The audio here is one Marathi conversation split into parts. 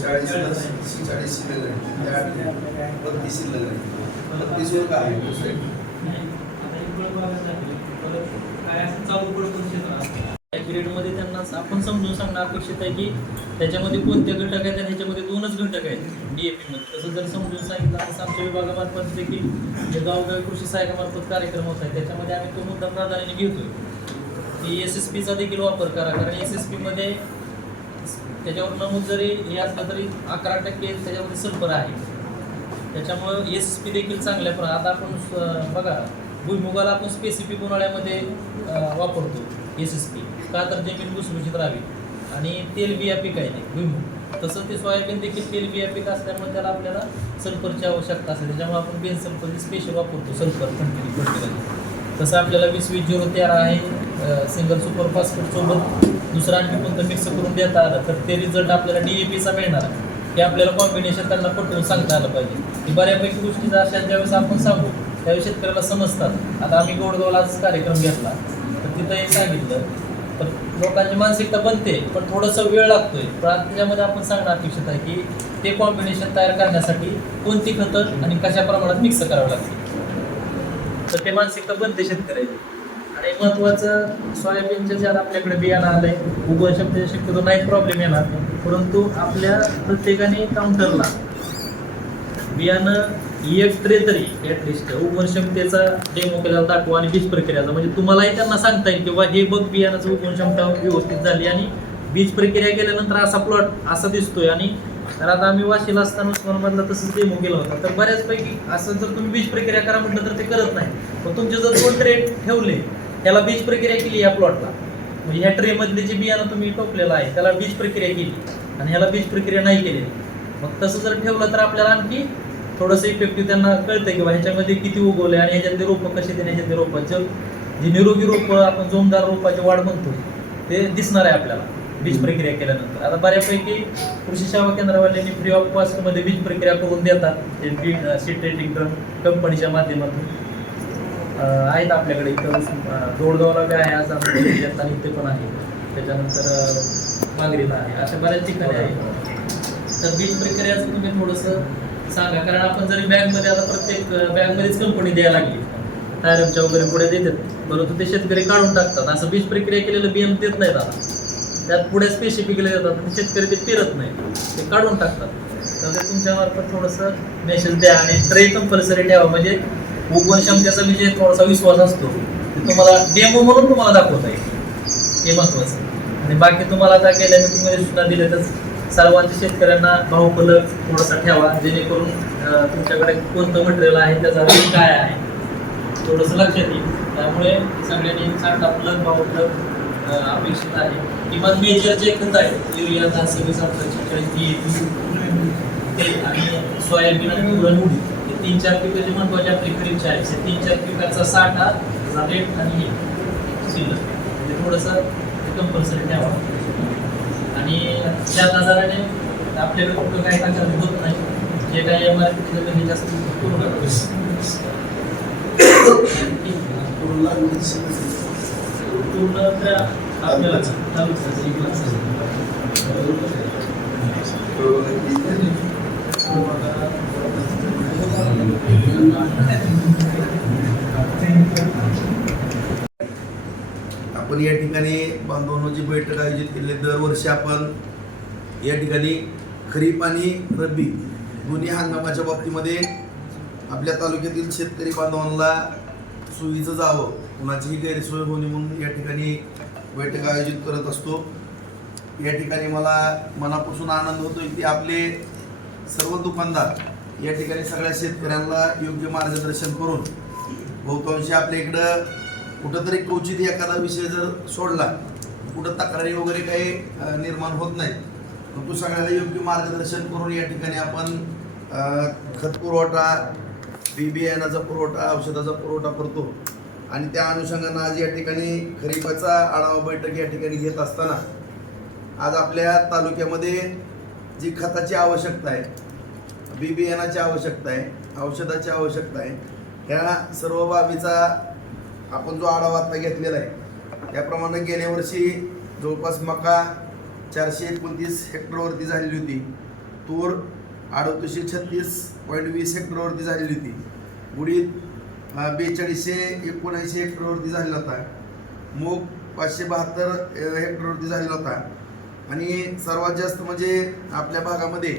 चाळीस चाळीस. शिल्लक आहे. त्या बत्तीस शिल्लक आहे. बत्तीसवर काय आहे? दुसरे? पिरियडमध्ये त्यांना आपण समजून सांगणं अपेक्षित आहे की त्याच्यामध्ये कोणते घटक आहेत आणि ह्याच्यामध्ये दोनच घटक आहेत? डीएपी मध्ये. तसं जर समजून सांगितलं तसं आमच्या विभागामार्फत देखील जे गावोगावी कृषी सहाय्यामार्फत कार्यक्रम होत आहे त्याच्यामध्ये आम्ही तो मुद्दा प्राधान्याने घेतोय. की एस एस पीचा देखील वापर करा कारण एस एसमध्ये त्याच्यावर नमूद जरी हे असलं तरी अकरा टक्के त्याच्यामध्ये सल्फर आहे. त्याच्यामुळं एस पी देखील चांगल्या पण आता आपण बघा भुईमुगाला आपण स्पेसिफिक उन्हाळ्यामध्ये वापरतो एस एस पी का तर जमीन भुसभुशीत राहावी. आणि तेल बिया पीक आहे ते भुईमुग. तसं ते सोयाबीन देखील तेल बिया पीक असल्यामुळे त्याला आपल्याला सल्फरची आवश्यकता असते. त्याच्यामुळे आपण बेन सल्फर स्पेशल वापरतो सल्फर कंटिन्यू तसं आपल्याला वीस वीस झिरो तेरा आहे. सिंगल सुपर फास्फेट सोबत दुसरं आणखी कोणतं मिक्स करून देता आलं तर ते रिझल्ट आपल्याला डी ए पीचा मिळणार. ते हे आपल्याला कॉम्बिनेशन त्यांना पटवून सांगता आलं पाहिजे. की बऱ्यापैकी गोष्टी जर अशा ज्यावेळेस आपण सांगू त्यावेळेस शेतकऱ्याला समजतात. आता आम्ही गोडगावलाच कार्यक्रम घेतला. तर तिथं हे सांगितलं तर लोकांची मानसिकता बनते पण थोडंसं वेळ लागतोय. पण आता त्याच्यामध्ये आपण सांगणं अपेक्षित आहे की ते कॉम्बिनेशन तयार करण्यासाठी कोणती खतं आणि कशा प्रमाणात मिक्स करावं लागते? तर ते मानसिकता बनते शेतकऱ्याची. आणि महत्वाचं सोयाबीनच्या ज्यात आपल्याकडे बियाणं आलंय उगवण क्षमतेच्या शक्यतो नाही प्रॉब्लेम येणार. परंतु आपल्या प्रत्येकाने काउंटरला बियाणं एक ट्रे तरी ॲटलिस्ट उगवण क्षमतेचा डेमो केल्याला दाखवा आणि बीज प्रक्रियाचा म्हणजे तुम्हालाही त्यांना सांगता येईल किंवा हे बघ बियाणाचं उगवण क्षमता व्यवस्थित झाली आणि बीज प्रक्रिया केल्यानंतर असा प्लॉट असा दिसतोय. आणि तर आता आम्ही वाशीला असताना उस्मानाबादला तसंच डेमो केला होता. तर बऱ्याचपैकी असं जर तुम्ही बीज प्रक्रिया करा म्हटलं तर ते करत नाही. पण तुमचे जर दोन ट्रेड ठेवले त्याला बीज प्रक्रिया केली या प्लॉटला म्हणजे ह्या ट्रेमधले जे बियाणं तुम्ही टोपलेलं आहे त्याला बीज प्रक्रिया केली. आणि ह्याला बीज प्रक्रिया नाही केली मग तसं जर ठेवलं तर आपल्याला आणखी थोडंसं इफेक्टिव्ह त्यांना कळतं की ह्याच्यामध्ये किती उगवले आणि ह्याच्यातले रोपं कसे देणे ह्याच्यातले रोपाचं जे निरोगी रोपं आपण जोमदार रोपाची वाढ म्हणतो ते दिसणार आहे आपल्याला बीज प्रक्रिया केल्यानंतर. आता बऱ्यापैकी कृषी सेवा केंद्रावाल्यांनी फ्री ऑफ कॉस्टमध्ये बीज प्रक्रिया करून देतात. सीट ट्रेडिंग कंपनीच्या माध्यमातून. आहेत आपल्याकडे. इथं दोडगावला बी आहे आज आमच्या आणि इथे पण आहे. त्याच्यानंतर मांगरीला आहे. अशा बऱ्याच ठिकाणी आहे. तर बीज प्रक्रियाचं तुम्ही थोडंसं सांगा. कारण आपण जरी बँकमध्ये आता प्रत्येक बँकमध्येच कंपनी द्यायला लागली. टायरमच्या वगैरे पुढे देतात. परंतु ते शेतकरी काढून टाकतात. असं बीज प्रक्रिया केलेलं बियम देत नाहीत आता. त्यात पुढे स्पेसिफिकली देतात. आणि शेतकरी ते पेरत नाही. ते काढून टाकतात. तर ते तुमच्यामार्फत थोडंसं मेसेज द्या आणि ट्रे कंपल्सरी ठेवा. म्हणजे उगवण क्षमतेचा विजय थोडासा विश्वास असतो. तुम्हाला डेमो म्हणून तुम्हाला दाखवता येईल. हे महत्वाचं आणि बाकी तुम्हाला आता गेल्या मीटिंगमध्ये सूचना दिल्या तर सर्वांच्या शेतकऱ्यांना भाव फलक थोडासा ठेवा. जेणेकरून तुमच्याकडे कोणतं मटेरियल आहे त्याचा रेट काय आहे थोडंसं लक्षात येईल. त्यामुळे सगळ्यांनी चांगला फलक भाव फलक अपेक्षित आहे. किमान मेजर जे खत आहे युरिया दहा सव्वीस अठराशे चाळीस ते आणि सोयाबीन आणि उडी तीन चार पिकं जे महत्त्वाचे आपले खरीपचे आहेत ते तीन चार पिकाचा साठा रेट आणि हे शिल्लक म्हणजे थोडंसं कंपल्सरी ठेवा आणि त्या आजाराने आपल्याकडे कुठं काही तक्रार होत नाही. जे काही एम आर पी कमी जास्त करू नका पूर्ण त्या आपल्याला तालुक्याचं आपण या ठिकाणी बांधवांची बैठक आयोजित केली. दरवर्षी आपण या ठिकाणी खरीप आणि रब्बी दोन्ही हंगामाच्या बाबतीमध्ये आपल्या तालुक्यातील शेतकरी बांधवांना सोयीचं जावं. कुणाचीही गैरसोय होणे म्हणून या ठिकाणी बैठक आयोजित करत असतो. या ठिकाणी मला मनापासून आनंद होतोय की आपले सर्व दुकानदार या ठिकाणी सगळ्या शेतकऱ्यांना योग्य मार्गदर्शन करून बहुतांशी आपल्या इकडं कुठंतरी क्वचित एखादा विषय जर सोडला कुठं तक्रारी वगैरे काही निर्माण होत नाही परंतु सगळ्याला योग्य मार्गदर्शन करून या ठिकाणी आपण खत पुरवठा बी बियाणाचा पुरवठा औषधाचा पुरवठा करतो. आणि त्या अनुषंगानं आज या ठिकाणी खरीपाचा आढावा बैठक या ठिकाणी घेत असताना आज आपल्या तालुक्यामध्ये जी खताची आवश्यकता आहे बी बियाणाची आवश्यकता आहे औषधाची आवश्यकता आहे. ह्या सर्व बाबीचा आपण जो आढावा आता घेतलेला आहे त्याप्रमाणे गेल्या वर्षी जवळपास मका चारशे एकोणतीस हेक्टरवरती झालेली होती. तूर अडतीसशे छत्तीस पॉईंट वीस हेक्टरवरती झालेली होती. उडीद बेचाळीसशे एकोणऐंशी हेक्टरवरती झालेला होता. मूग पाचशे बहात्तर हेक्टरवरती झालेला होता. आणि सर्वात जास्त म्हणजे आपल्या भागामध्ये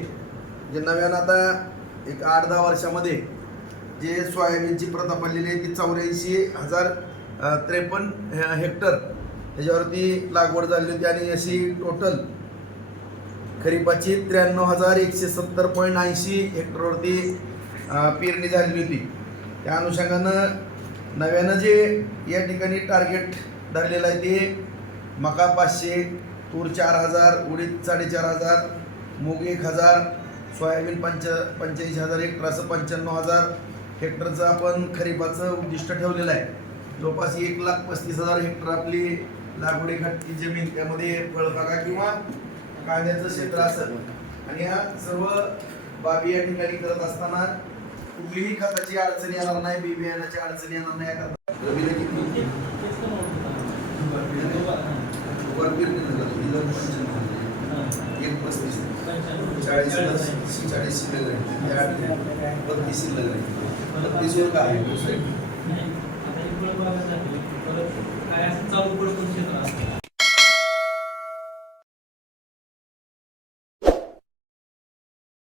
जे नव्यानं आता एक आठ दहा वर्षामध्ये जे सोयाबीनची प्रथा पडलेली आहे ती चौऱ्याऐंशी हजार त्रेपन्न हे- हेक्टर त्याच्यावरती लागवड झालेली होती आणि अशी टोटल खरीपाची त्र्याण्णव हजार एकशे सत्तर पॉईंट ऐंशी हेक्टरवरती पेरणी झालेली होती. त्या अनुषंगानं नव्यानं जे या ठिकाणी टार्गेट धरलेलं आहे ते मका पाचशे तूर चार हजार उडीद साडेचार हजार मूग एक हजार सोयाबीन पंच पंच्याऐंशी हजार हेक्टर असं पंच्याण्णव हजार हेक्टरचं आपण खरीपाचं उद्दिष्ट ठेवलेलं आहे. जवळपास एक लाख पस्तीस हजार हेक्टर आपली लागवडीखाटची जमीन. त्यामध्ये फळबागा किंवा कांद्याचं क्षेत्र असेल. आणि या सर्व बाबी या ठिकाणी करत असताना कुठलीही खताची अडचण येणार नाही बी बियाण्याची अडचण येणार नाही. रवीला किती? वर पेरणी झालं. एक पस्तीस. चाळीस चाळीस शिल्लक आहे म्हणजे आठ बत्तीस शिल्लक आहे बत्तीस वर काय आहे? दुसरे? काय असं चालू पडतो क्षेत्र